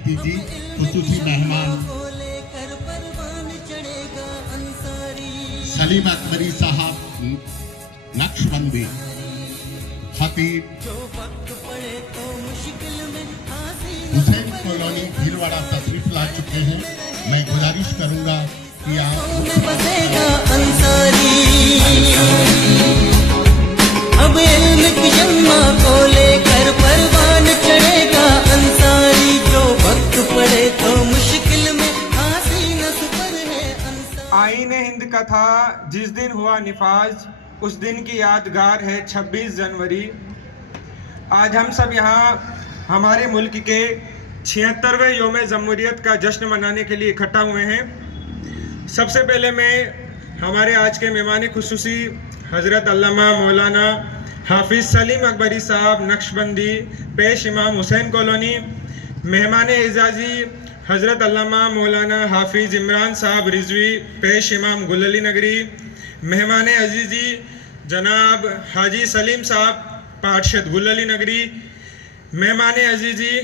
अतिथि जी, खुसूसी मेहमान सलीम अकबरी साहब नक्शबंदी, खतीब हुसैन कॉलोनी भीलवाड़ा तशरीफ ला चुके हैं। मैं गुजारिश करूंगा कि आप अब इल्म की शम्मा को लेकर परवान चढ़ेगा अंसारी, जो वक्त पड़े तो मुश्किल में आसी न सफर है अंसारी। आईन हिंद का था जिस दिन हुआ निफाज, उस दिन की यादगार है 26 जनवरी। आज हम सब यहाँ हमारे मुल्क के 76वें योम जमहूरियत का जश्न मनाने के लिए इकट्ठा हुए हैं। सबसे पहले मैं हमारे आज के मेहमान खुसूसी हज़रत अल्लामा मौलाना हाफिज़ सलीम अकबरी साहब नक्शबंदी पेश इमाम हुसैन कॉलोनी, मेहमान एजाज़ी हज़रत अल्लामा मौलाना हाफिज़ इमरान साहब रिजवी पेश इमाम गुलली नगरी, मेहमान अजीज़ी जनाब हाजी सलीम साहब पार्षद गुलली नगरी, मेहमान अजीज़ी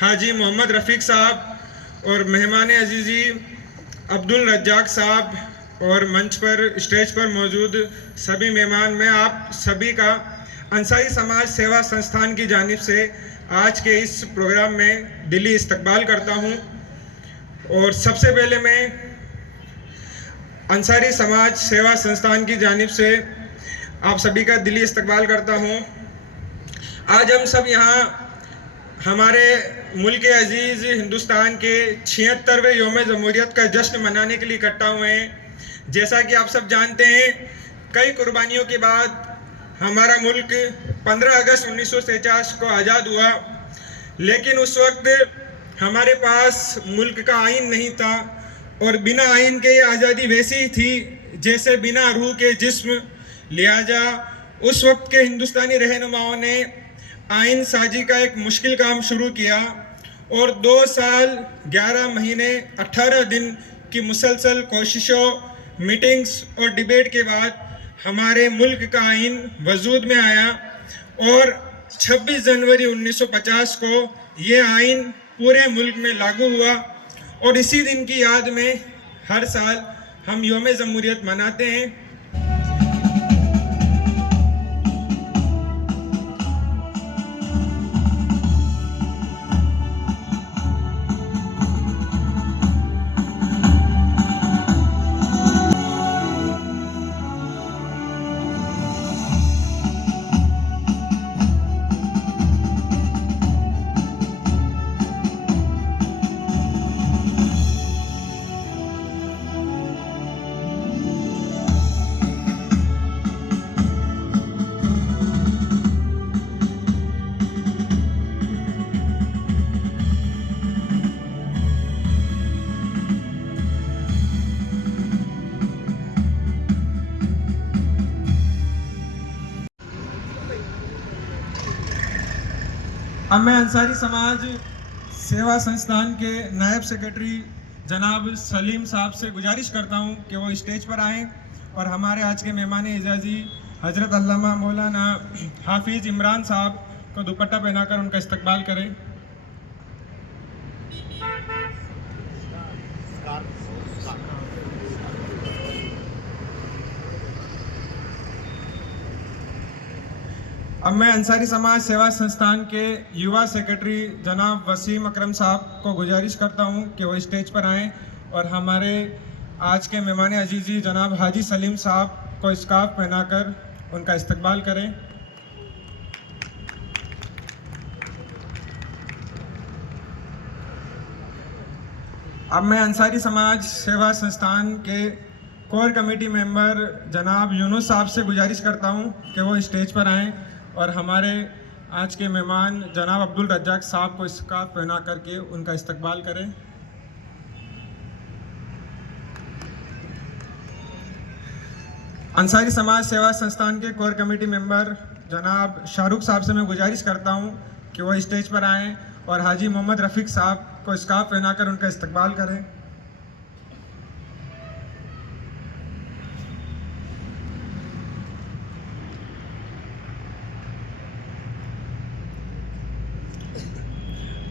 हाजी मोहम्मद रफ़ीक साहब और मेहमान अजीज़ी अब्दुल रज्जाक साहब और मंच पर स्टेज पर मौजूद सभी मेहमान, मैं आप सभी का अंसारी समाज सेवा संस्थान की जानिब से आज के इस प्रोग्राम में दिली इस्तकबाल करता हूं। और सबसे पहले मैं अंसारी समाज सेवा संस्थान की जानिब से आप सभी का दिली इस्तकबाल करता हूं। आज हम सब यहाँ हमारे मुल्क अजीज़ हिंदुस्तान के 76वें योम जमहूरियत का जश्न मनाने के लिए इकट्ठा हुए हैं। जैसा कि आप सब जानते हैं, कई कुर्बानियों के बाद हमारा मुल्क 15 अगस्त 1949 को आज़ाद हुआ, लेकिन उस वक्त हमारे पास मुल्क का आइन नहीं था और बिना आइन के आज़ादी वैसी ही थी जैसे बिना रूह के जिस्म। लिहाजा उस वक्त के हिंदुस्तानी रहनुमाओं ने आइन साजी का एक मुश्किल काम शुरू किया और 2 साल 11 महीने 18 दिन की मुसलसल कोशिशों, मीटिंग्स और डिबेट के बाद हमारे मुल्क का आइन वजूद में आया और 26 जनवरी 1950 को ये आइन पूरे मुल्क में लागू हुआ। और इसी दिन की याद में हर साल हम योम जमहूरियत मनाते हैं। अब मैं अंसारी समाज सेवा संस्थान के नायब सेक्रेटरी जनाब सलीम साहब से गुजारिश करता हूं कि वो स्टेज पर आएं और हमारे आज के मेहमान एजाज़ी हज़रत अल्लामा मौलाना हाफिज़ इमरान साहब को दुपट्टा पहनाकर उनका इस्तकबाल करें। अब मैं अंसारी समाज सेवा संस्थान के युवा सेक्रेटरी जनाब वसीम अकरम साहब को गुजारिश करता हूं कि वो स्टेज पर आएं और हमारे आज के मेहमान अजीज़ी जनाब हाजी सलीम साहब को स्कार्फ पहनाकर उनका इस्तकबाल करें। अब मैं अंसारी समाज सेवा संस्थान के कोर कमेटी मेंबर जनाब यूनुस साहब से गुजारिश करता हूं कि वो स्टेज पर आएं और हमारे आज के मेहमान जनाब अब्दुल रज्जाक साहब को स्कार्फ पहना करके उनका इस्तकबाल करें। अंसारी समाज सेवा संस्थान के कोर कमेटी मेंबर जनाब शाहरुख साहब से मैं गुजारिश करता हूं कि वो स्टेज पर आएं और हाजी मोहम्मद रफ़ीक साहब को स्कार्फ पहनाकर उनका इस्तकबाल करें।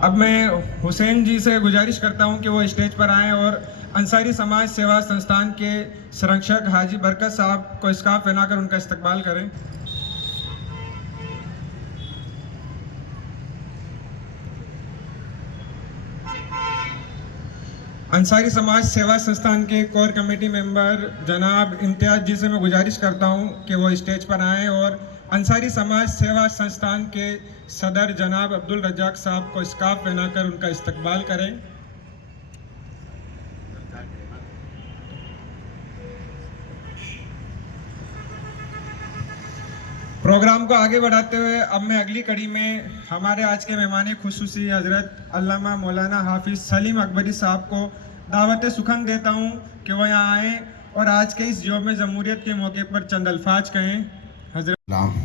अब मैं हुसैन जी से गुजारिश करता हूं कि वो स्टेज पर आएं और अंसारी समाज सेवा संस्थान के संरक्षक हाजी बरकत साहब को स्कार्फ पहनाकर उनका इस्तकबाल करें। अंसारी समाज सेवा संस्थान के कोर कमेटी मेंबर जनाब इम्तियाज जी से मैं गुजारिश करता हूं कि वो स्टेज पर आएं और अंसारी समाज सेवा संस्थान के सदर जनाब अब्दुल रज्जाक साहब को स्कार्फ पहनाकर उनका इस्तकबाल करें। प्रोग्राम को आगे बढ़ाते हुए अब मैं अगली कड़ी में हमारे आज के मेहमान खुसूसी हजरत अल्लामा मौलाना हाफिज सलीम अकबरी साहब को दावत सुखन देता हूं कि वो यहाँ आएँ और आज के इस यौम जमहूरियत के मौके पर चंद अल्फाज कहें। हजरत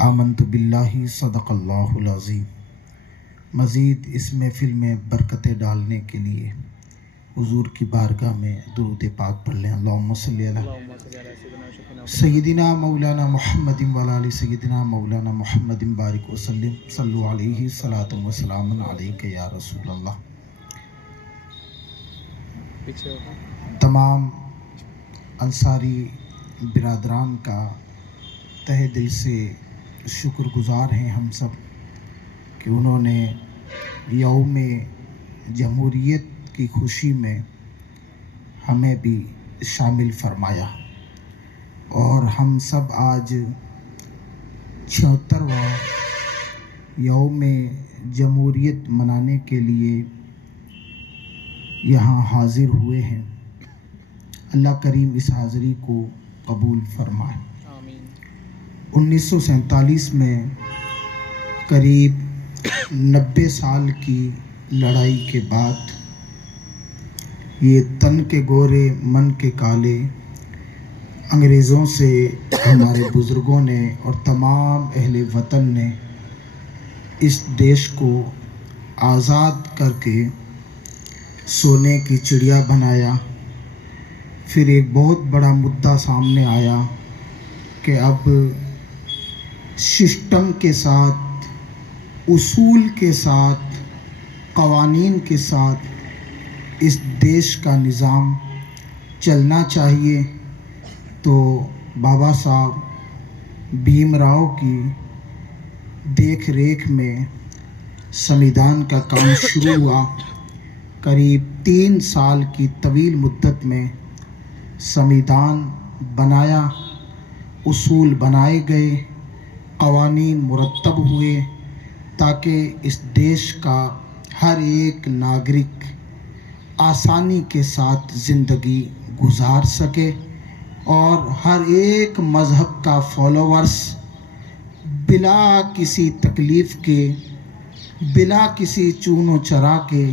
आमन्तु बिल्लाहि सदक़ल्लाहुल अज़ीम। मज़ीद इस महफ़िल में बरकतें डालने के लिए हुजूर की बारगाह में दुरूद पाक पढ़ लें। अल्लाहुम्मा सल्लि अला सय्यदिना मौलाना मुहम्मदिन व अला सय्यदिना मौलाना मुहम्मदिन बारिक वसल्लिम सल्लु अलैहि सलातु व सलामुन अलैका या रसूल अल्लाह। तमाम अंसारी बिरादरान का तहे दिल से शुक्रगुज़ार हैं हम सब कि उन्होंने यौम जमहूरियत की खुशी में हमें भी शामिल फरमाया और हम सब आज 76वां यौम जमहूरियत मनाने के लिए यहाँ हाज़िर हुए हैं। अल्लाह करीम इस हाज़िरी को कबूल फरमाए। 1947 में करीब 90 साल की लड़ाई के बाद ये तन के गोरे मन के काले अंग्रेज़ों से हमारे बुज़ुर्गों ने और तमाम अहले वतन ने इस देश को आज़ाद करके सोने की चिड़िया बनाया। फिर एक बहुत बड़ा मुद्दा सामने आया कि अब सिस्टम के साथ, उसूल के साथ, क़वानीन के साथ इस देश का निज़ाम चलना चाहिए। तो बाबा साहब भीमराव की देख रेख में संविधान का काम शुरू हुआ। करीब 3 साल की तवील मुद्दत में संविधान बनाया, उसूल बनाए गए, क़वानीन मुरत्तब हुए ताकि इस देश का हर एक नागरिक आसानी के साथ ज़िंदगी गुजार सके और हर एक मज़हब का फॉलोवर्स बिला किसी तकलीफ़ के, बिला किसी चूनो चरा के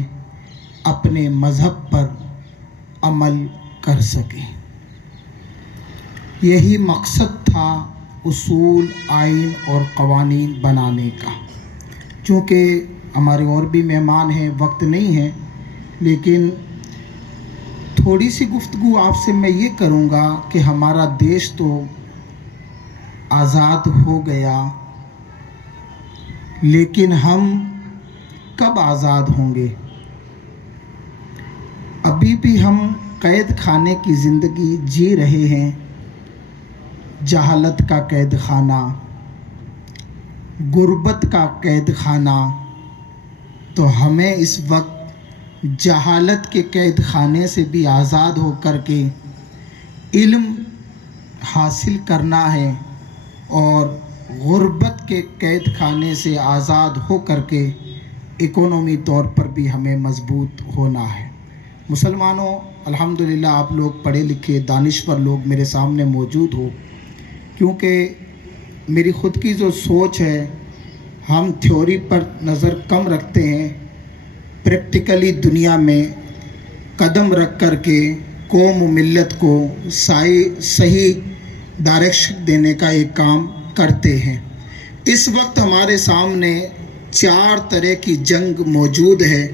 अपने मज़हब पर अमल कर सके। यही मकसद था उसूल, आइन और क़वानीन बनाने का। चूँकि हमारे और भी मेहमान हैं, वक्त नहीं है, लेकिन थोड़ी सी गुफ्तगू आपसे मैं ये करूँगा कि हमारा देश तो आज़ाद हो गया, लेकिन हम कब आज़ाद होंगे? अभी भी हम कैद खाने की ज़िंदगी जी रहे हैं, जहालत का कैद खाना, गुर्बत का कैद खाना। तो हमें इस वक्त जहालत के कैद खाने से भी आज़ाद हो कर के इल्म हासिल करना है और गुर्बत के कैद खाने से आज़ाद हो कर के इकोनॉमी तौर पर भी हमें मजबूत होना है। मुसलमानों, अल्हम्दुलिल्लाह आप लोग पढ़े लिखे दानिश्वर लोग मेरे सामने मौजूद हो, क्योंकि मेरी ख़ुद की जो सोच है, हम थ्योरी पर नज़र कम रखते हैं, प्रैक्टिकली दुनिया में कदम रख कर के कौम मिल्लत को सही डायरेक्शन देने का एक काम करते हैं। इस वक्त हमारे सामने 4 तरह की जंग मौजूद है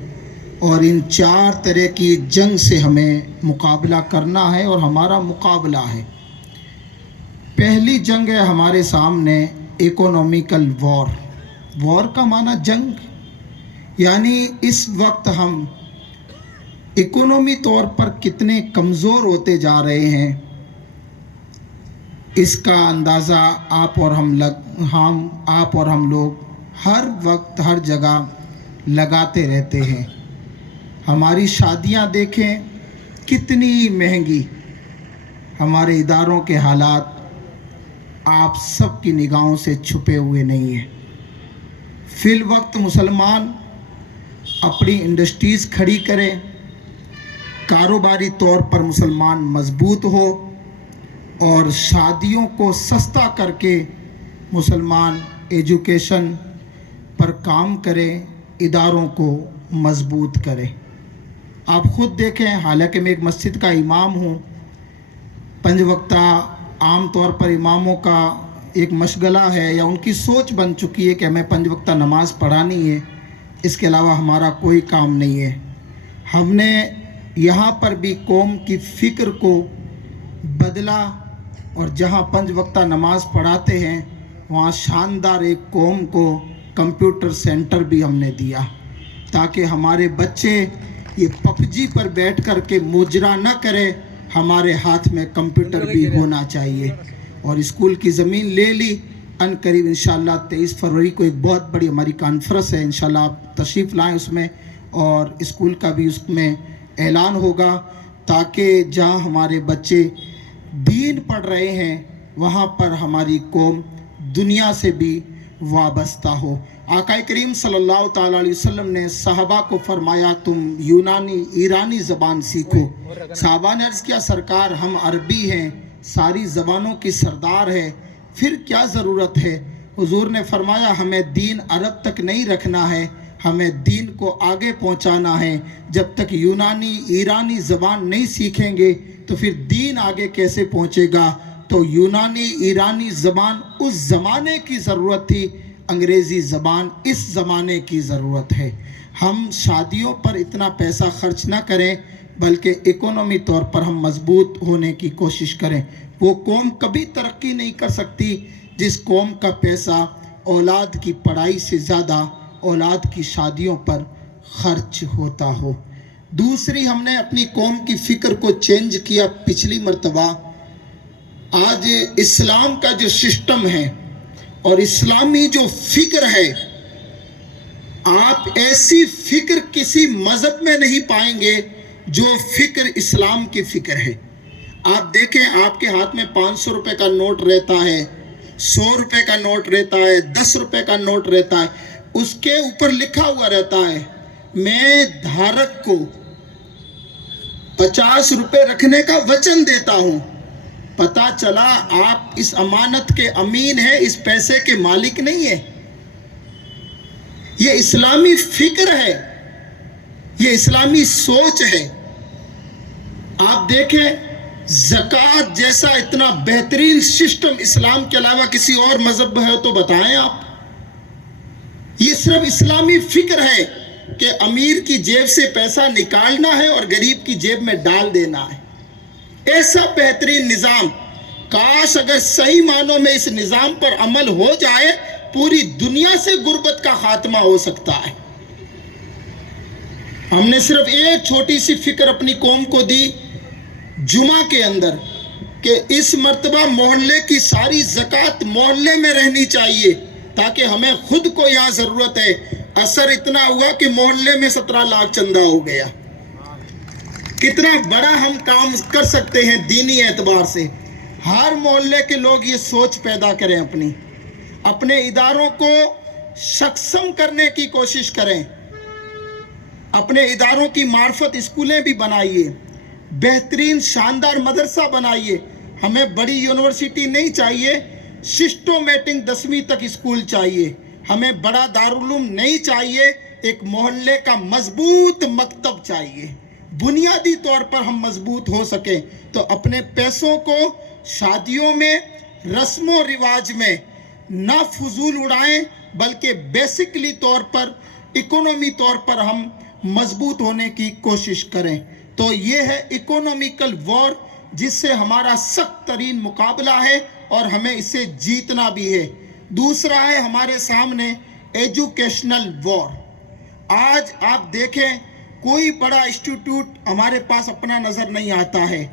और इन 4 तरह की जंग से हमें मुकाबला करना है और हमारा मुकाबला है। पहली जंग है हमारे सामने इकोनॉमिकल वॉर। वॉर का माना जंग। यानी इस वक्त हम इकोनॉमी तौर पर कितने कमज़ोर होते जा रहे हैं, इसका अंदाज़ा आप और हम लोग हर वक्त हर जगह लगाते रहते हैं। हमारी शादियां देखें कितनी महंगी, हमारे इदारों के हालात आप सबकी निगाहों से छुपे हुए नहीं हैं। फिल वक्त मुसलमान अपनी इंडस्ट्रीज़ खड़ी करें, कारोबारी तौर पर मुसलमान मजबूत हो और शादियों को सस्ता करके मुसलमान एजुकेशन पर काम करें, इदारों को मजबूत करें। आप ख़ुद देखें, हालांकि मैं एक मस्जिद का इमाम हूँ, 5 वक्ता आम तौर पर इमामों का एक मशगला है या उनकी सोच बन चुकी है कि हमें 5 वक्ता नमाज़ पढ़ानी है, इसके अलावा हमारा कोई काम नहीं है। हमने यहाँ पर भी कौम की फ़िक्र को बदला और जहाँ 5 वक्ता नमाज़ पढ़ाते हैं वहाँ शानदार एक कौम को कंप्यूटर सेंटर भी हमने दिया, ताकि हमारे बच्चे ये पबजी पर बैठ कर के मुजरा न करें, हमारे हाथ में कंप्यूटर भी होना चाहिए। और स्कूल की ज़मीन ले ली, अन करीब इंशाल्लाह 23 फरवरी को एक बहुत बड़ी हमारी कॉन्फ्रेंस है, इंशाल्लाह आप तशरीफ़ लाएँ उसमें, और स्कूल का भी उसमें ऐलान होगा, ताकि जहाँ हमारे बच्चे दीन पढ़ रहे हैं वहाँ पर हमारी कौम दुनिया से भी वाबस्ता हो। आकाए करीम सल्लल्लाहु ताला अलैहि वसल्लम ने सहाबा को फरमाया, तुम यूनानी ईरानी ज़बान सीखो। सहाबा ने अर्ज़ किया, सरकार हम अरबी हैं, सारी ज़बानों की सरदार है, फिर क्या ज़रूरत है। हुजूर ने फरमाया, हमें दीन अरब तक नहीं रखना है, हमें दीन को आगे पहुंचाना है। जब तक यूनानी ईरानी ज़बान नहीं सीखेंगे तो फिर दीन आगे कैसे पहुंचेगा। तो यूनानी ईरानी ज़बान उस ज़माने की ज़रूरत थी, अंग्रेज़ी ज़बान इस ज़माने की ज़रूरत है। हम शादियों पर इतना पैसा खर्च ना करें, बल्कि इकोनॉमी तौर पर हम मजबूत होने की कोशिश करें। वो कौम कभी तरक्की नहीं कर सकती जिस कौम का पैसा औलाद की पढ़ाई से ज़्यादा औलाद की शादियों पर खर्च होता हो। दूसरी, हमने अपनी कौम की फ़िक्र को चेंज किया। पिछली मर्तबा आज इस्लाम का जो सिस्टम है और इस्लामी जो फ़िक्र है, आप ऐसी फ़िक्र किसी मज़हब में नहीं पाएंगे जो फ़िक्र इस्लाम की फ़िक्र है। आप देखें, आपके हाथ में 500 रुपये का नोट रहता है, 100 रुपये का नोट रहता है, 10 रुपये का नोट रहता है, उसके ऊपर लिखा हुआ रहता है, मैं धारक को 50 रुपये रखने का वचन देता हूं। पता चला आप इस अमानत के अमीन हैं, इस पैसे के मालिक नहीं है। ये इस्लामी फिक्र है, ये इस्लामी सोच है। आप देखें, ज़कात जैसा इतना बेहतरीन सिस्टम इस्लाम के अलावा किसी और मजहब में है तो बताएं आप। ये सिर्फ इस्लामी फिक्र है कि अमीर की जेब से पैसा निकालना है और गरीब की जेब में डाल देना है। ऐसा बेहतरीन निज़ाम, काश अगर सही मानों में इस निज़ाम पर अमल हो जाए, पूरी दुनिया से गुर्बत का खात्मा हो सकता है। हमने सिर्फ एक छोटी सी फिक्र अपनी कौम को दी जुमा के अंदर कि इस मर्तबा मोहल्ले की सारी ज़कात मोहल्ले में रहनी चाहिए, ताकि हमें खुद को यहाँ ज़रूरत है। असर इतना हुआ कि मोहल्ले में 17 लाख चंदा हो गया। कितना बड़ा हम काम कर सकते हैं दीनी एतबार से। हर मोहल्ले के लोग ये सोच पैदा करें, अपने इदारों को सक्षम करने की कोशिश करें। अपने इदारों की मार्फत स्कूलें भी बनाइए, बेहतरीन शानदार मदरसा बनाइए। हमें बड़ी यूनिवर्सिटी नहीं चाहिए, सिस्टोमेटिक 10वीं तक स्कूल चाहिए। हमें बड़ा दारुल नहीं चाहिए, एक मोहल्ले का मजबूत मकतब चाहिए। बुनियादी तौर पर हम मजबूत हो सकें तो अपने पैसों को शादियों में, रस्मों रिवाज में ना फजूल उड़ाएं, बल्कि बेसिकली तौर पर, इकोनॉमी तौर पर हम मजबूत होने की कोशिश करें। तो ये है इकोनॉमिकल वॉर, जिससे हमारा सख्त तरीन मुकाबला है और हमें इसे जीतना भी है। दूसरा है हमारे सामने एजुकेशनल वॉर। आज आप देखें कोई बड़ा इंस्टीट्यूट हमारे पास अपना नज़र नहीं आता है,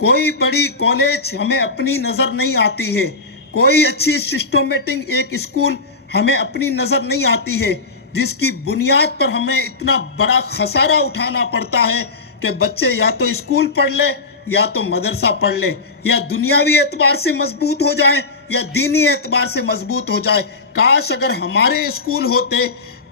कोई बड़ी कॉलेज हमें अपनी नज़र नहीं आती है, कोई अच्छी सिस्टमेटिक एक स्कूल हमें अपनी नज़र नहीं आती है, जिसकी बुनियाद पर हमें इतना बड़ा खसारा उठाना पड़ता है कि बच्चे या तो स्कूल पढ़ ले या तो मदरसा पढ़ ले, या दुनियावी एतबार से मजबूत हो जाए या दीनी एतबार से मजबूत हो जाए। काश अगर हमारे स्कूल होते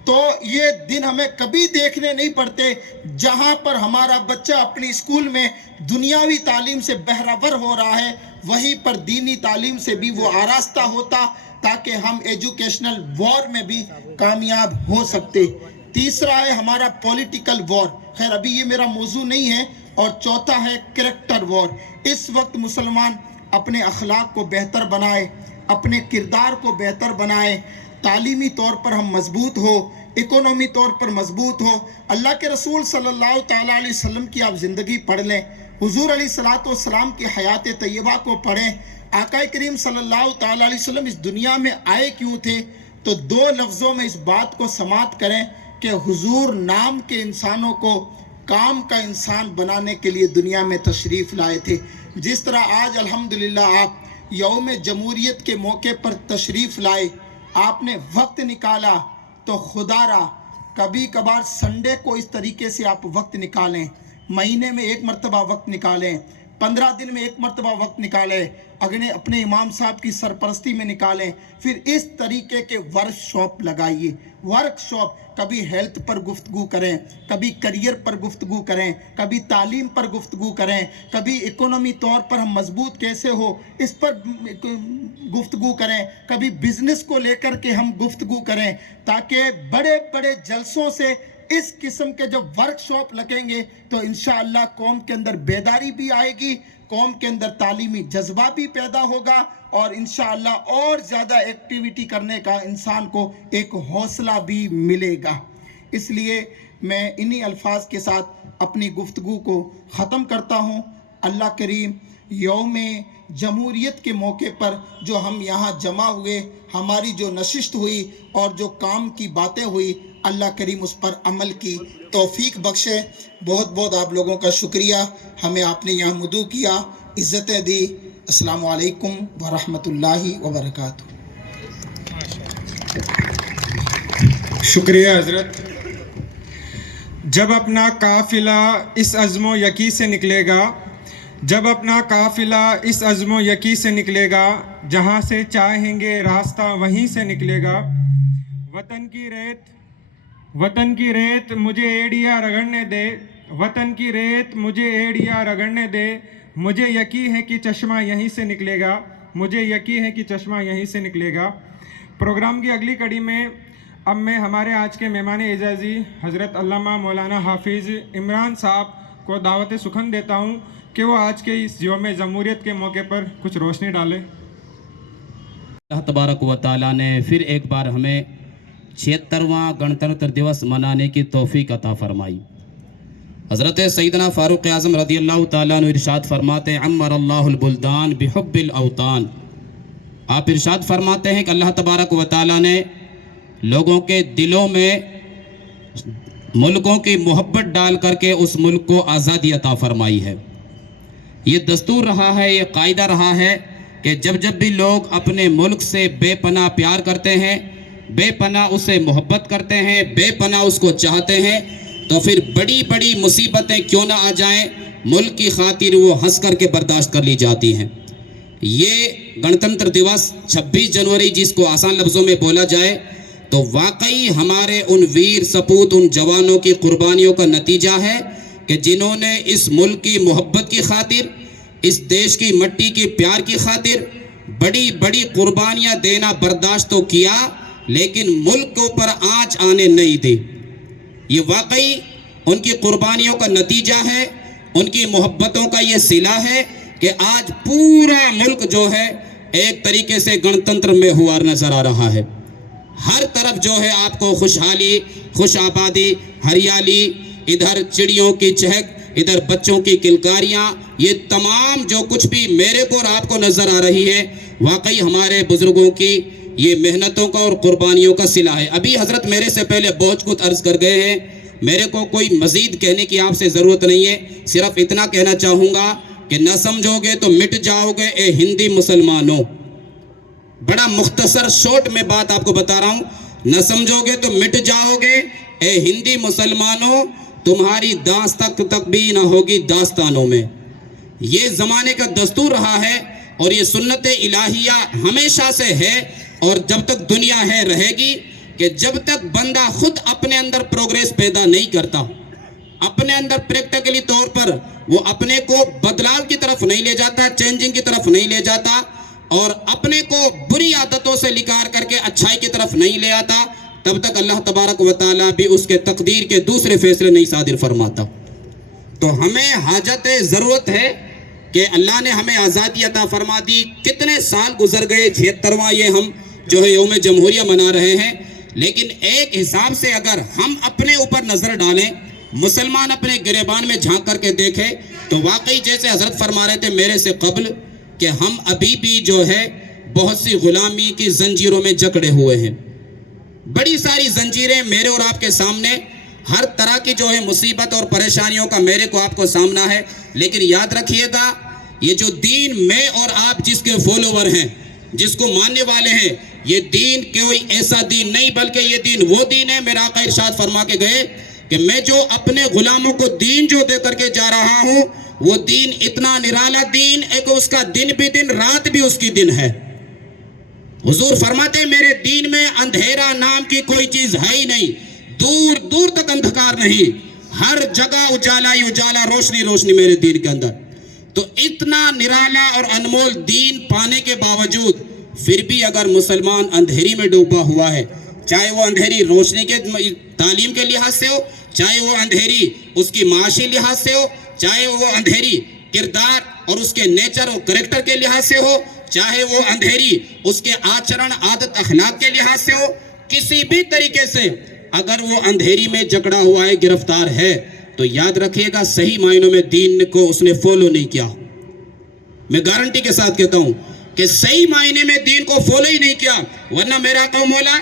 तो ये दिन हमें कभी देखने नहीं पड़ते, जहाँ पर हमारा बच्चा अपनी स्कूल में दुनियावी तालीम से बहरावर हो रहा है, वहीं पर दीनी तालीम से भी वो आरास्ता होता, ताकि हम एजुकेशनल वॉर में भी कामयाब हो सकते। तीसरा है हमारा पॉलिटिकल वॉर, खैर अभी ये मेरा मौजू नहीं है। और चौथा है कैरेक्टर वॉर। इस वक्त मुसलमान अपने अखलाक को बेहतर बनाए, अपने किरदार को बेहतर बनाए, तालीमी तौर पर हम मजबूत हो, इकोनॉमी तौर पर मजबूत हो। अल्लाह के रसूल सल्लल्लाहु ताला अलैहि वसल्लम की आप ज़िंदगी पढ़ लें, हुजूर अलैहिस्सलातु वस्सलाम की हयात तैयबा को पढ़ें। आका करीम सल्लल्लाहु ताला अलैहि वसल्लम इस दुनिया में आए क्यों थे, तो दो लफ्ज़ों में इस बात को समाप्त करें कि हुजूर नाम के इंसानों को काम का इंसान बनाने के लिए दुनिया में तशरीफ़ लाए थे। जिस तरह आज अल्हम्दुलिल्लाह आप यौम जमहूरियत के मौके पर तशरीफ़ लाए, आपने वक्त निकाला, तो खुदारा कभी कभार संडे को इस तरीके से आप वक्त निकालें, महीने में एक मरतबा वक्त निकालें, 15 दिन में एक मरतबा वक्त निकालें, अगले अपने इमाम साहब की सरपरस्ती में निकालें। फिर इस तरीके के वर्कशॉप लगाइए। वर्कशॉप, कभी हेल्थ पर गुफ्तगू करें, कभी करियर पर गुफ्तगू करें, कभी तालीम पर गुफ्तगू करें, कभी इकोनॉमी तौर पर हम मजबूत कैसे हो इस पर गुफ्तगू करें, कभी बिजनेस को लेकर के हम गुफ्तगू करें, ताकि बड़े बड़े जलसों से इस किस्म के जब वर्कशॉप लगेंगे तो इंशाअल्लाह कौम के अंदर बेदारी भी आएगी, कौम के अंदर तालीमी जज्बा भी पैदा होगा, और इंशाअल्लाह और ज़्यादा एक्टिविटी करने का इंसान को एक हौसला भी मिलेगा। इसलिए मैं इन्हीं अल्फाज के साथ अपनी गुफ्तगू को ख़त्म करता हूँ। अल्लाह करीम यौम जमहूरियत के मौके पर जो हम यहाँ जमा हुए, हमारी जो नशिस्त हुई और जो काम की बातें हुई, अल्लाह करीम उस पर अमल की तौफीक बख्शे। बहुत बहुत आप लोगों का शुक्रिया, हमें आपने यहाँ मदू किया, इज़्ज़तें दी। अस्सलामु अलैकुम व रहमतुल्लाहि व बरकातुहू। शुक्रिया हज़रत। जब अपना काफ़िला इस अज़्म व यकी से निकलेगा, जब अपना काफ़िला इस अज़्म व यकी से निकलेगा, जहाँ से चाहेंगे रास्ता वहीं से निकलेगा। वतन की रेत मुझे एड़िया रगड़ने दे, वतन की रेत मुझे एड़िया रगड़ने दे, मुझे यकीन है कि चश्मा यहीं से निकलेगा, मुझे यकीन है कि चश्मा यहीं से निकलेगा। प्रोग्राम की अगली कड़ी में अब मैं हमारे आज के मेहमान एजाज़ी हज़रत अल्लामा मौलाना हाफिज़ इमरान साहब को दावत सुखन देता हूँ कि वो आज के इस यौम जमहूरियत के मौके पर कुछ रोशनी डालें। अल्लाह तबारक व तआला ने फिर एक बार हमें 76वां गणतंत्र दिवस मनाने की तौफीक अता फरमाई। हज़रत सैयदना फ़ारूक़ आज़म रज़ियल्लाहु ताला अन्हु इरशाद फरमाते हैं, अम्मरल्लाहुल बुल्दान बिहुब्बिल औतान। आप इरशाद फरमाते हैं कि अल्लाह तबारक व तआला ने लोगों के दिलों में मुल्कों की मोहब्बत डाल करके उस मुल्क को आज़ादी अता फरमाई है। ये दस्तूर रहा है, ये कायदा रहा है कि जब जब भी लोग अपने मुल्क से बेपनाह प्यार करते हैं, बेपनाह उसे मोहब्बत करते हैं, बेपनाह उसको चाहते हैं, तो फिर बड़ी बड़ी मुसीबतें क्यों ना आ जाएं, मुल्क की खातिर वो हंस कर के बर्दाश्त कर ली जाती हैं। ये गणतंत्र दिवस 26 जनवरी जिसको आसान लफ्ज़ों में बोला जाए तो वाकई हमारे उन वीर सपूत, उन जवानों की कुर्बानियों का नतीजा है कि जिन्होंने इस मुल्क की मोहब्बत की खातिर, इस देश की मट्टी की प्यार की खातिर बड़ी बड़ी कुर्बानियाँ देना बर्दाश्त तो किया, लेकिन मुल्क के ऊपर आँच आने नहीं दी। ये वाकई उनकी कुर्बानियों का नतीजा है, उनकी मोहब्बतों का ये सिला है कि आज पूरा मुल्क जो है एक तरीके से गणतंत्र में हुआ नजर आ रहा है। हर तरफ जो है आपको खुशहाली, खुश आबादी, हरियाली, इधर चिड़ियों की चहक, इधर बच्चों की किलकारियाँ, ये तमाम जो कुछ भी मेरे को और आपको नजर आ रही है, वाकई हमारे बुजुर्गों की ये मेहनतों का और कुर्बानियों का सिला है। अभी हजरत मेरे से पहले बहुत कुछ अर्ज कर गए हैं, मेरे को कोई मजीद कहने की आपसे ज़रूरत नहीं है। सिर्फ इतना कहना चाहूँगा कि न समझोगे तो मिट जाओगे ए हिंदी मुसलमानों। बड़ा मुख्तसर शॉर्ट में बात आपको बता रहा हूँ, न समझोगे तो मिट जाओगे ए हिंदी मुसलमानों, तुम्हारी दास्तान तक भी ना होगी दास्तानों में। ये ज़माने का दस्तूर रहा है और ये सुन्नत इलाहिया हमेशा से है और जब तक दुनिया है रहेगी, कि जब तक बंदा खुद अपने अंदर प्रोग्रेस पैदा नहीं करता, अपने अंदर प्रैक्टिकली तौर पर वो अपने को बदलाव की तरफ नहीं ले जाता, चेंजिंग की तरफ नहीं ले जाता और अपने को बुरी आदतों से लिकार करके अच्छाई की तरफ नहीं ले आता, तब तक अल्लाह तबारक व तआला भी उसके तकदीर के दूसरे फैसले नहीं सादिर फरमाता। तो हमें हाजत ज़रूरत है कि अल्लाह ने हमें आज़ादी अता फरमा दी। कितने साल गुजर गए, 76वां ये हम जो है यौम जमहूरिया मना रहे हैं, लेकिन एक हिसाब से अगर हम अपने ऊपर नज़र डालें, मुसलमान अपने गिरेबान में झांक करके देखें, तो वाकई जैसे हजरत फरमा रहे थे मेरे से कब्ल कि हम अभी भी जो है बहुत सी गुलामी की जंजीरों में जकड़े हुए हैं। बड़ी सारी जंजीरें मेरे और आपके सामने, हर तरह की जो है मुसीबत और परेशानियों का मेरे को आपको सामना है। लेकिन याद रखिएगा, ये जो दीन मैं और आप जिसके फॉलोवर हैं, जिसको मानने वाले हैं, ये दीन कोई ऐसा दीन नहीं बल्कि ये दीन वो दीन है। मेरा आका इरशाद फरमा के गए कि मैं जो अपने गुलामों को दीन जो दे करके जा रहा हूँ, वो दीन इतना निराला दीन है कि उसका दिन भी दिन रात भी उसकी दिन है। हुजूर फरमाते मेरे दीन में अंधेरा नाम की कोई चीज है ही नहीं, दूर दूर तक अंधकार नहीं, हर जगह उजाला ही उजाला, रोशनी रोशनी मेरे दीन के अंदर। तो इतना निराला और अनमोल दीन पाने के बावजूद फिर भी अगर मुसलमान अंधेरी में डूबा हुआ है, चाहे वो अंधेरी रोशनी के तालीम के लिहाज से हो, चाहे वो अंधेरी उसकी माशी लिहाज से हो, चाहे वो अंधेरी किरदार और उसके नेचर और करेक्टर के लिहाज से हो, चाहे वो अंधेरी उसके आचरण आदत अखलाक के लिहाज से हो, किसी भी तरीके से अगर वो अंधेरी में जकड़ा हुआ है, गिरफ्तार है, तो याद रखिएगा सही मायनों में दीन को उसने फॉलो नहीं किया। मैं गारंटी के साथ कहता हूं कि सही मायने में दीन को फॉलो ही नहीं किया, वरना मेरा कौम मौला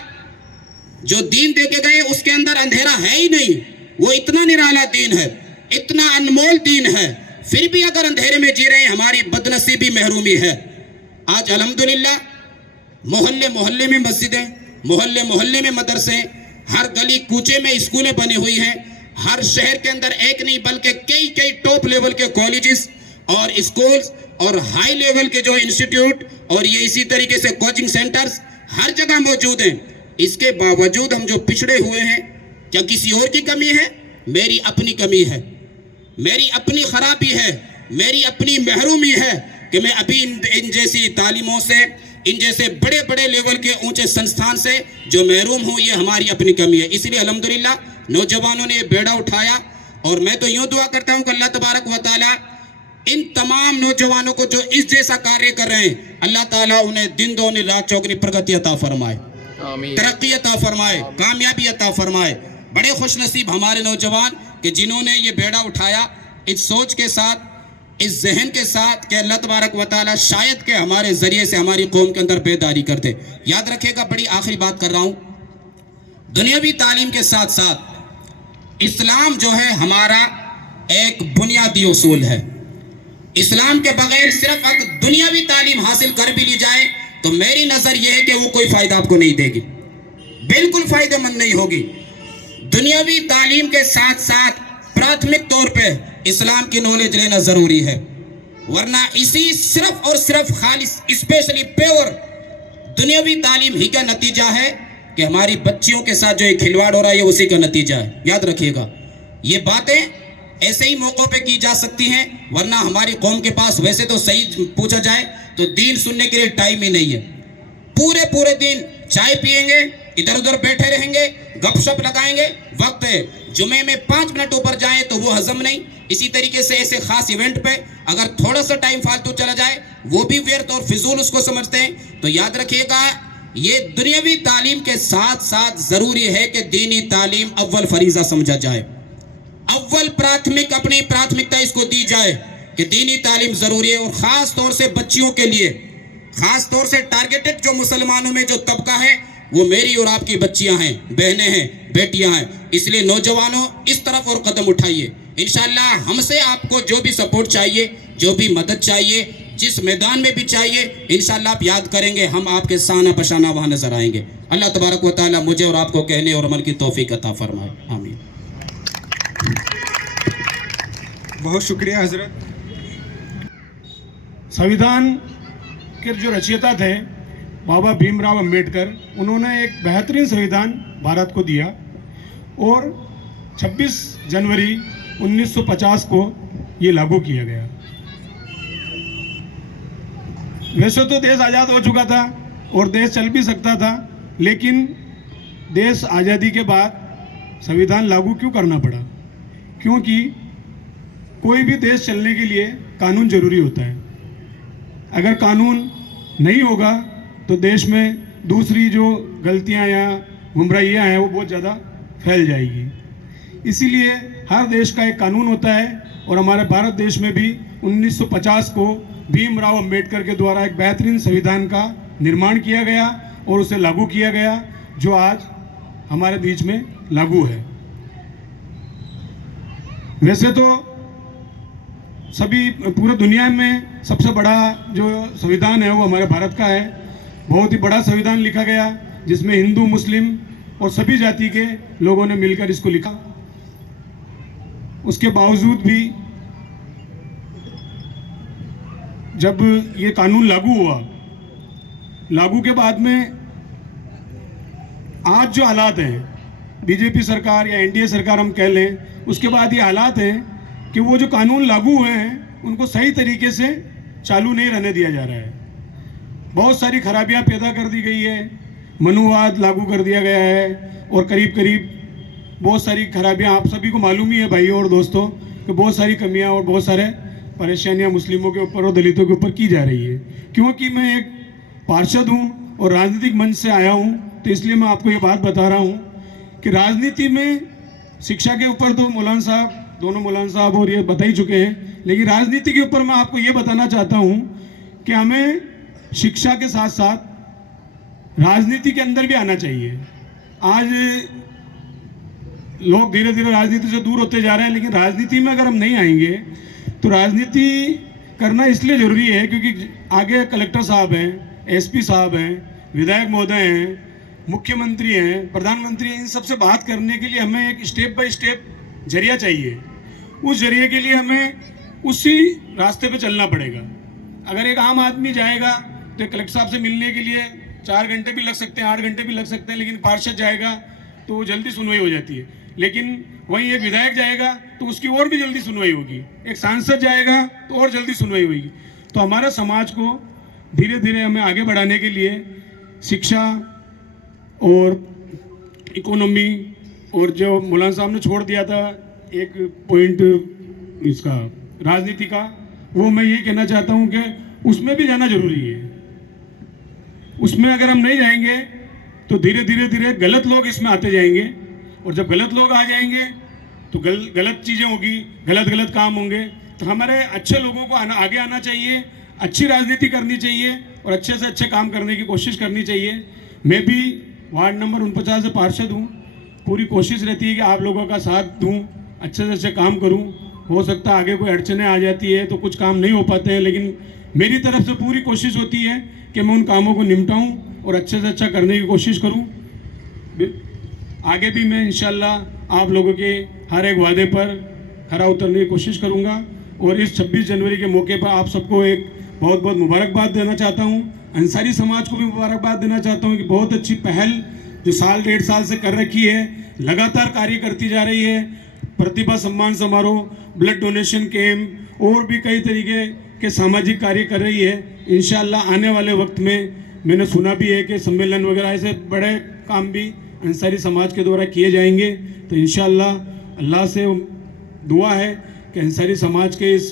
जो दीन दे के गए उसके अंदर अंधेरा है ही नहीं। वो इतना निराला दीन है, इतना अनमोल दीन है, फिर भी अगर अंधेरे में जी रहे हैं, हमारी बदनसीबी महरूमी है। आज अल्हम्दुलिल्लाह मोहल्ले मोहल्ले में मस्जिदें, मोहल्ले मोहल्ले में मदरसे, हर गली कूचे में स्कूलें बनी हुई हैं। हर शहर के अंदर एक नहीं बल्कि कई कई टॉप लेवल के कॉलेजेस और स्कूल्स और हाई लेवल के जो इंस्टीट्यूट और ये इसी तरीके से कोचिंग सेंटर्स हर जगह मौजूद हैं। इसके बावजूद हम जो पिछड़े हुए हैं, क्या किसी और की कमी है? मेरी अपनी कमी है, मेरी अपनी खराबी है, मेरी अपनी महरूमी है कि मैं अभी इन जैसी तालीमों से, इन जैसे बड़े बड़े लेवल के ऊंचे संस्थान से जो महरूम हूँ, ये हमारी अपनी कमी है। इसलिए अल्हम्दुलिल्लाह नौजवानों ने ये बेड़ा उठाया और मैं तो यूँ दुआ करता हूँ कि अल्लाह तबारक व तआला इन तमाम नौजवानों को जो इस जैसा कार्य कर रहे हैं, अल्लाह ताला उन्हें दिन दोनी रात चौगनी प्रगति अता फरमाए, तरक्की अता फरमाए, कामयाबी अता फरमाए। बड़े खुशनसीब हमारे नौजवान कि जिन्होंने ये बेड़ा उठाया इस सोच के साथ, इस जहन के साथ कि अल्लाह तबारक व तआला शायद के हमारे ज़रिए से हमारी कौम के अंदर बेदारी करते। याद रखिएगा, बड़ी आखिरी बात कर रहा हूँ, दुनियावी तालीम के साथ साथ इस्लाम जो है हमारा एक बुनियादी उसूल है। इस्लाम के बगैर सिर्फ अगर दुनियावी तालीम हासिल कर भी ली जाए तो मेरी नज़र यह है कि वो कोई फ़ायदा आपको नहीं देगी, बिल्कुल फ़ायदेमंद नहीं होगी। दुनियावी तालीम के साथ साथ प्राथमिक तौर पे इस्लाम की नॉलेज लेना ज़रूरी है, वरना इसी सिर्फ और सिर्फ खालिस स्पेशली प्योर दुनियावी तालीम ही का नतीजा है कि हमारी बच्चियों के साथ जो एक खिलवाड़ हो रहा है, उसी का नतीजा है। याद रखिएगा, ये बातें ऐसे ही मौक़ों पे की जा सकती हैं, वरना हमारी कौम के पास वैसे तो सही पूछा जाए तो दीन सुनने के लिए टाइम ही नहीं है। पूरे पूरे दिन चाय पिएंगे, इधर उधर बैठे रहेंगे, गपशप लगाएंगे, वक्त है जुमे में 5 मिनट ऊपर जाए तो वो हजम नहीं। इसी तरीके से ऐसे खास इवेंट पे अगर थोड़ा सा टाइम फालतू चला जाए वो भी व्यर्थ और फिजूल उसको समझते हैं। तो याद रखिएगा, ये दुनियावी तालीम के साथ साथ ज़रूरी है कि दीनी तालीम अव्वल फरीज़ा समझा जाए, अव्वल प्राथमिक अपनी प्राथमिकता इसको दी जाए कि दीनी तालीम ज़रूरी है। और ख़ास तौर से बच्चियों के लिए, खास तौर से टारगेटेड जो मुसलमानों में जो तबका है वो मेरी और आपकी बच्चियां हैं, बहनें हैं, बेटियां हैं। इसलिए नौजवानों इस तरफ और कदम उठाइए। इंशाल्लाह हमसे आपको जो भी सपोर्ट चाहिए, जो भी मदद चाहिए, जिस मैदान में भी चाहिए, इंशाल्लाह आप याद करेंगे, हम आपके साना पशाना वहां नजर आएंगे। अल्लाह तबारक व तआला मुझे और आपको कहने और अमल की तौफीक अता फरमाए, आमीन। बहुत शुक्रिया हजरत। संविधान के जो रचयिता थे बाबा भीमराव अंबेडकर, उन्होंने एक बेहतरीन संविधान भारत को दिया और 26 जनवरी 1950 को ये लागू किया गया। वैसे तो देश आज़ाद हो चुका था और देश चल भी सकता था, लेकिन देश आज़ादी के बाद संविधान लागू क्यों करना पड़ा? क्योंकि कोई भी देश चलने के लिए कानून जरूरी होता है। अगर कानून नहीं होगा तो देश में दूसरी जो गलतियां या गुमराहियां हैं वो बहुत ज़्यादा फैल जाएगी। इसीलिए हर देश का एक कानून होता है और हमारे भारत देश में भी 1950 को भीमराव अंबेडकर के द्वारा एक बेहतरीन संविधान का निर्माण किया गया और उसे लागू किया गया, जो आज हमारे बीच में लागू है। वैसे तो सभी पूरे दुनिया में सबसे बड़ा जो संविधान है वो हमारे भारत का है। बहुत ही बड़ा संविधान लिखा गया जिसमें हिंदू, मुस्लिम और सभी जाति के लोगों ने मिलकर इसको लिखा। उसके बावजूद भी जब ये कानून लागू हुआ, लागू के बाद में आज जो हालात हैं, बीजेपी सरकार या एनडीए सरकार हम कह लें, उसके बाद ये हालात हैं कि वो जो कानून लागू हुए हैं उनको सही तरीके से चालू नहीं रहने दिया जा रहा है। बहुत सारी खराबियां पैदा कर दी गई है, मनुवाद लागू कर दिया गया है और करीब करीब बहुत सारी खराबियां आप सभी को मालूम ही है भाइयों और दोस्तों कि बहुत सारी कमियां और बहुत सारे परेशानियां मुस्लिमों के ऊपर और दलितों के ऊपर की जा रही है। क्योंकि मैं एक पार्षद हूँ और राजनीतिक मंच से आया हूँ, तो इसलिए मैं आपको ये बात बता रहा हूँ कि राजनीति में शिक्षा के ऊपर तो मौलाना साहब, दोनों मौलाना साहब और ये बता ही चुके हैं, लेकिन राजनीति के ऊपर मैं आपको ये बताना चाहता हूँ कि हमें शिक्षा के साथ साथ राजनीति के अंदर भी आना चाहिए। आज लोग धीरे धीरे राजनीति से दूर होते जा रहे हैं, लेकिन राजनीति में अगर हम नहीं आएंगे तो राजनीति करना इसलिए जरूरी है क्योंकि आगे कलेक्टर साहब हैं, एसपी साहब हैं, विधायक महोदय हैं, मुख्यमंत्री हैं, प्रधानमंत्री हैं, इन सबसे बात करने के लिए हमें एक स्टेप बाय स्टेप जरिया चाहिए। उस जरिए के लिए हमें उसी रास्ते पे चलना पड़ेगा। अगर एक आम आदमी जाएगा तो कलेक्टर साहब से मिलने के लिए 4 घंटे भी लग सकते हैं, 8 घंटे भी लग सकते हैं, लेकिन पार्षद जाएगा तो वो जल्दी सुनवाई हो जाती है। लेकिन वहीं एक विधायक जाएगा तो उसकी और भी जल्दी सुनवाई होगी, एक सांसद जाएगा तो और जल्दी सुनवाई होगी। तो हमारे समाज को धीरे धीरे हमें आगे बढ़ाने के लिए शिक्षा और इकोनॉमी और जो मौलाना साहब ने छोड़ दिया था एक पॉइंट इसका राजनीति का, वो मैं ये कहना चाहता हूँ कि उसमें भी जाना जरूरी है। उसमें अगर हम नहीं जाएंगे तो धीरे धीरे धीरे गलत लोग इसमें आते जाएंगे और जब गलत लोग आ जाएंगे तो गलत चीज़ें होगी, गलत गलत काम होंगे। तो हमारे अच्छे लोगों को आगे आना चाहिए, अच्छी राजनीति करनी चाहिए और अच्छे से अच्छे काम करने की कोशिश करनी चाहिए। मैं भी वार्ड नंबर 49 से पार्षद हूँ, पूरी कोशिश रहती है कि आप लोगों का साथ दूँ, अच्छे से अच्छे काम करूँ। हो सकता है आगे कोई अड़चनें आ जाती है तो कुछ काम नहीं हो पाते हैं, लेकिन मेरी तरफ से पूरी कोशिश होती है कि मैं उन कामों को निपटाऊँ और अच्छे से अच्छा करने की कोशिश करूँ। आगे भी मैं इंशाल्लाह आप लोगों के हर एक वादे पर खरा उतरने की कोशिश करूँगा। और इस 26 जनवरी के मौके पर आप सबको एक बहुत बहुत मुबारकबाद देना चाहता हूँ। अंसारी समाज को भी मुबारकबाद देना चाहता हूँ कि बहुत अच्छी पहल जो साल 1.5 साल से कर रखी है, लगातार कार्य करती जा रही है। प्रतिभा सम्मान समारोह, ब्लड डोनेशन कैंप और भी कई तरीके के सामाजिक कार्य कर रही है। इंशाल्लाह आने वाले वक्त में मैंने सुना भी है कि सम्मेलन वगैरह ऐसे बड़े काम भी अंसारी समाज के द्वारा किए जाएंगे। तो इंशाल्लाह अल्लाह से दुआ है कि अंसारी समाज के इस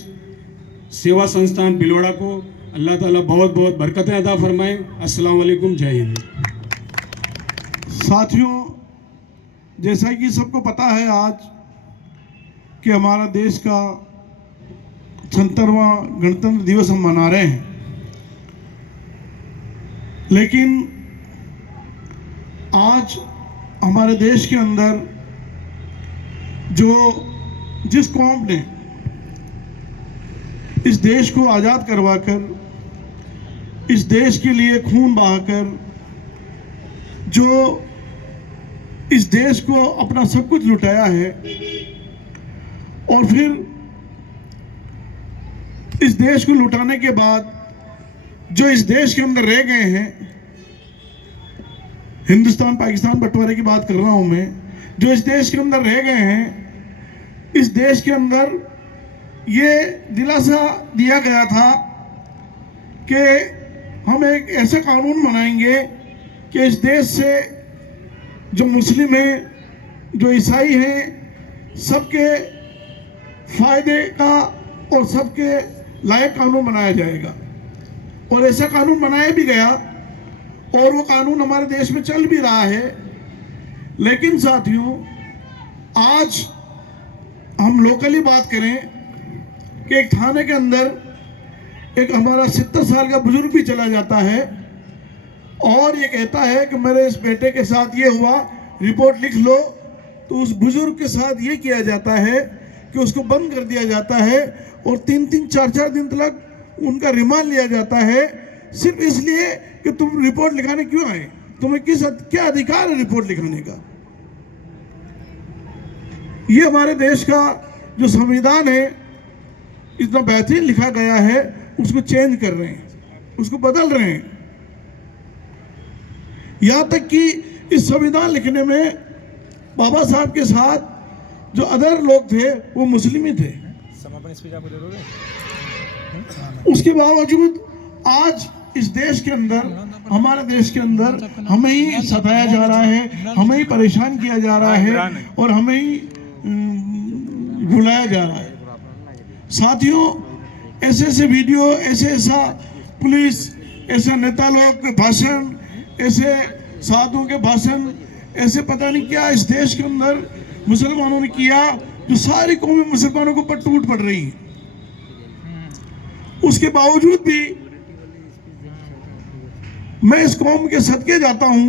सेवा संस्थान भिलवाड़ा को अल्लाह ताला बहुत बहुत बरकतें अता फरमाए। अस्सलाम वालेकुम, जय हिंद। साथियों, जैसा कि सबको पता है आज कि हमारा देश का 76वां गणतंत्र दिवस हम मना रहे हैं लेकिन आज हमारे देश के अंदर जिस कौम ने इस देश को आज़ाद करवाकर, इस देश के लिए खून बहाकर, जो इस देश को अपना सब कुछ लुटाया है, और फिर इस देश को लुटाने के बाद जो इस देश के अंदर रह गए हैं, हिंदुस्तान पाकिस्तान बंटवारे की बात कर रहा हूं मैं, जो इस देश के अंदर रह गए हैं, इस देश के अंदर ये दिलासा दिया गया था कि हम एक ऐसा कानून बनाएंगे कि इस देश से जो मुस्लिम हैं, जो ईसाई हैं, सबके फायदे का और सबके लायक कानून बनाया जाएगा। और ऐसा कानून बनाया भी गया और वो कानून हमारे देश में चल भी रहा है। लेकिन साथियों, आज हम लोकली बात करें कि एक थाने के अंदर एक हमारा 70 साल का बुजुर्ग भी चला जाता है और ये कहता है कि मेरे इस बेटे के साथ ये हुआ, रिपोर्ट लिख लो, तो उस बुजुर्ग के साथ ये किया जाता है कि उसको बंद कर दिया जाता है और 3-3, 4-4 दिन तक उनका रिमांड लिया जाता है, सिर्फ इसलिए कि तुम रिपोर्ट लिखाने क्यों आए, तुम्हें क्या अधिकार है रिपोर्ट लिखाने का। ये हमारे देश का जो संविधान है, इतना बेहतरीन लिखा गया है, उसको चेंज कर रहे हैं, उसको बदल रहे हैं। यहां तक कि इस संविधान लिखने में बाबा साहब के साथ जो अदर लोग थे वो मुस्लिम ही थे। उसके बावजूद आज इस देश के अंदर, हमारे देश के अंदर हमें ही सताया जा रहा है, हमें ही परेशान किया जा रहा है और हमें ही भुलाया जा रहा है। साथियों, ऐसे वीडियो, ऐसा पुलिस, ऐसे नेता लोग के भाषण, ऐसे साधुओं के भाषण, ऐसे पता नहीं क्या इस देश के अंदर मुसलमानों ने किया, जो सारी कौमें मुसलमानों के ऊपर टूट पड़ रही है। उसके बावजूद भी मैं इस कौम के सदके जाता हूं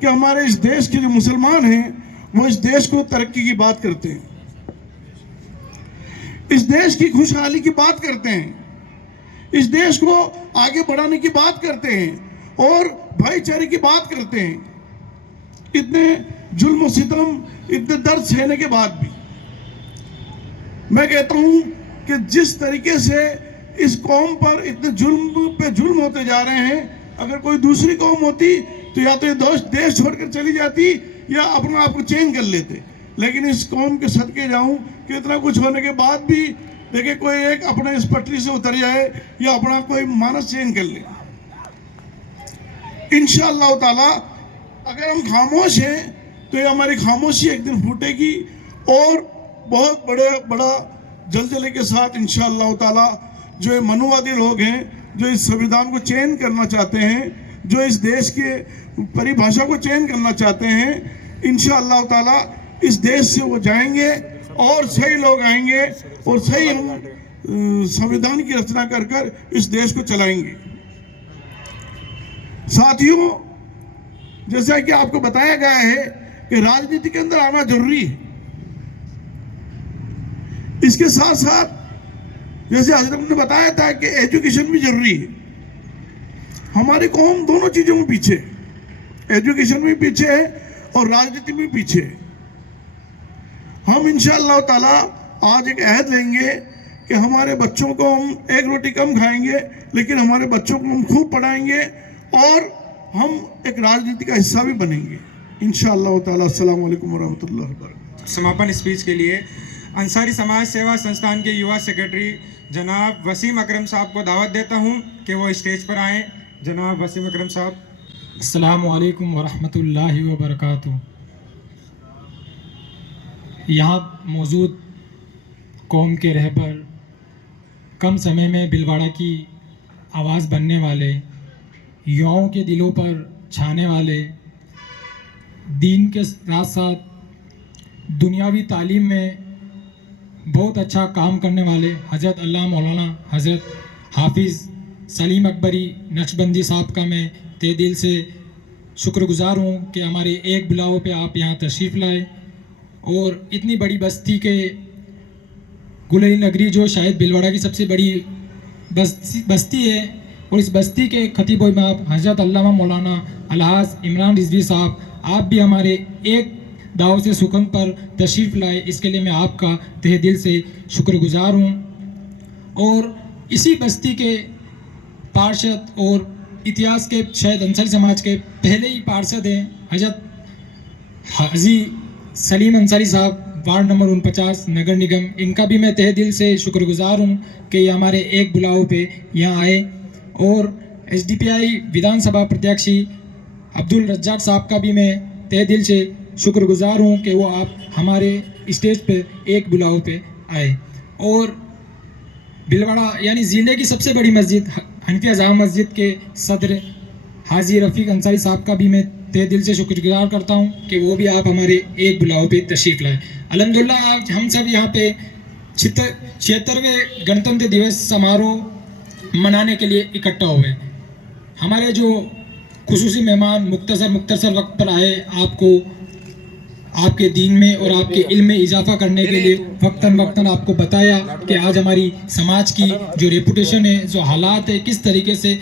कि हमारे इस देश के जो मुसलमान हैं वो इस देश को तरक्की की बात करते हैं, इस देश की खुशहाली की बात करते हैं, इस देश को आगे बढ़ाने की बात करते हैं और भाईचारे की बात करते हैं। इतने जुल्म सितम, इतने दर्द सहने के बाद भी मैं कहता हूं कि जिस तरीके से इस कौम पर इतने जुल्म पे जुल्म होते जा रहे हैं, अगर कोई दूसरी कौम होती तो या तो ये देश छोड़कर चली जाती या अपना आप को चेंज कर लेते। लेकिन इस कौम के सदके जाऊं कि इतना कुछ होने के बाद भी देखिए कोई एक अपने इस पटरी से उतर जाए या अपना कोई मानस चेंज कर ले। इंशाअल्लाह ताला अगर हम खामोश हैं तो ये हमारी खामोशी एक दिन फूटेगी और बहुत बड़ा जलजले के साथ इंशाअल्लाह ताला जो ये मनुवादी लोग हैं, जो इस संविधान को चेंज करना चाहते हैं, जो इस देश के परिभाषा को चेंज करना चाहते हैं, इंशाअल्लाह ताला इस देश से वो जाएंगे और सही लोग आएंगे और सही हम संविधान की रचना कर इस देश को चलाएंगे। साथियों, जैसा कि आपको बताया गया है कि राजनीति के अंदर आना जरूरी है, इसके साथ साथ जैसे हजरत ने बताया था कि एजुकेशन भी जरूरी है। हमारी कौम दोनों चीजों में पीछे, एजुकेशन में पीछे है और राजनीति में पीछे है। हम इंशाअल्लाह ताला आज एक अहद लेंगे कि हमारे बच्चों को हम एक रोटी कम खाएंगे, लेकिन हमारे बच्चों को हम खूब पढ़ाएंगे और हम एक राजनीति का हिस्सा भी बनेंगे इंशाअल्लाह ताला। अस्सलाम वालेकुम वरहमतुल्लाहि वबरकातुहू। समापन स्पीच के लिए अंसारी समाज सेवा संस्थान के युवा सेक्रेटरी जनाब वसीम अकरम साहब को दावत देता हूं कि वो स्टेज पर आएँ। जनाब वसीम अकरम साहब। अस्सलामु अलैकुम वरहमतुल्लाहि वबरकातुहू। यहाँ मौजूद कौम के रहबर, कम समय में बिलवाड़ा की आवाज़ बनने वाले, युवाओं के दिलों पर छाने वाले, दीन के साथ साथ दुनियावी तालीम में बहुत अच्छा काम करने वाले हज़रत अल्लाह मौलाना हज़रत हाफिज़ सलीम अकबरी नक्शबंदी साहब का मैं तहे दिल से शुक्रगुजार हूँ कि हमारे एक बुलाव पे आप यहाँ तशरीफ़ लाए और इतनी बड़ी बस्ती के गुलरी नगरी जो शायद भिलवाड़ा की सबसे बड़ी बस्ती है और इस बस्ती के खतीब इमाम हज़रत अल्लामा मौलाना अलहाज इमरान रिजवी साहब, आप भी हमारे एक दावत से सुकन पर तशरीफ़ लाए, इसके लिए मैं आपका तहे दिल से शुक्रगुजार हूँ। और इसी बस्ती के पार्षद और इतिहास के शायद अंसारी समाज के पहले ही पार्षद हैं हज़रत हाजी सलीम अंसारी साहब, वार्ड नंबर 49 नगर निगम। इनका भी मैं तहे दिल से शुक्रगुजार हूँ कि ये हमारे एक बुलाव पे यहाँ आए। और SDPI विधानसभा प्रत्याशी अब्दुल रज्जाक साहब का भी मैं तहे दिल से शुक्रगुजार हूँ कि वो आप हमारे स्टेज पे एक बुलाव पे आए। और भिलवाड़ा यानी ज़िले की सबसे बड़ी मस्जिद हनफिया जामा मस्जिद के सदर हाजी रफ़ीक अंसारी साहब का भी मैं तहे दिल से शुक्रगुजार करता हूँ कि वो भी आप हमारे एक बुलाव पे तशरीफ़ लाए। अल्हम्दुलिल्लाह आज हम सब यहाँ पे 76वें गणतंत्र दिवस समारोह मनाने के लिए इकट्ठा हुए। हमारे जो खुसूसी मेहमान मुख्तसर वक्त पर आए, आपको आपके दीन में और आपके इल्म में इजाफा करने के लिए वक्तन आपको बताया कि आज हमारी समाज की जो रेपुटेशन है, जो हालात है, किस तरीके से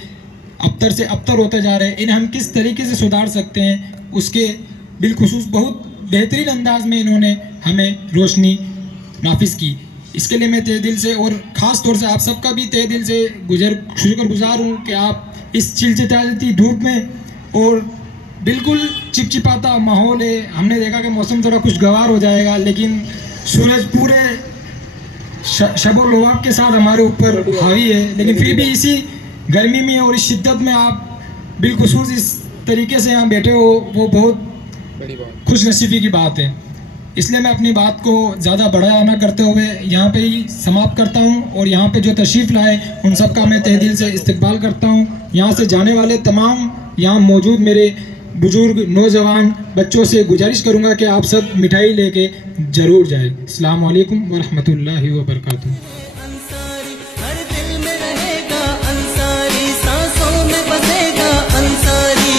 अबतर से अबतर होते जा रहे हैं, इन्हें हम किस तरीके से सुधार सकते हैं, उसके बिलखुसूस बहुत बेहतरीन अंदाज में इन्होंने हमें रोशनी नाफिज की। इसके लिए मैं तहे दिल से और ख़ास तौर से आप सबका भी तहे दिल से शुक्रगुजार हूँ कि आप इस चिलचिलाती धूप में और बिल्कुल चिपचिपाता माहौल है, हमने देखा कि मौसम थोड़ा खुशगवार हो जाएगा, लेकिन सूरज पूरे शब लुआब के साथ हमारे ऊपर हावी है, लेकिन फिर भी इसी गर्मी में और इस शिद्दत में आप बिलखुसूस इस तरीके से यहाँ बैठे हो, वो बहुत खुश नसीबी की बात है। इसलिए मैं अपनी बात को ज़्यादा बढ़ाया ना करते हुए यहाँ पे ही समाप्त करता हूँ और यहाँ पे जो तशरीफ़ लाए उन सब का मैं तहे दिल से इस्तकबाल करता हूँ। यहाँ से जाने वाले तमाम यहाँ मौजूद मेरे बुजुर्ग नौजवान बच्चों से गुजारिश करूँगा कि आप सब मिठाई लेके ज़रूर जाए। अस्सलाम वालेकुम व रहमतुल्लाहि व बरकातुहू। अंसारी हर दिल में रहेगा अंसारी, सांसों में बसेगा अंसारी।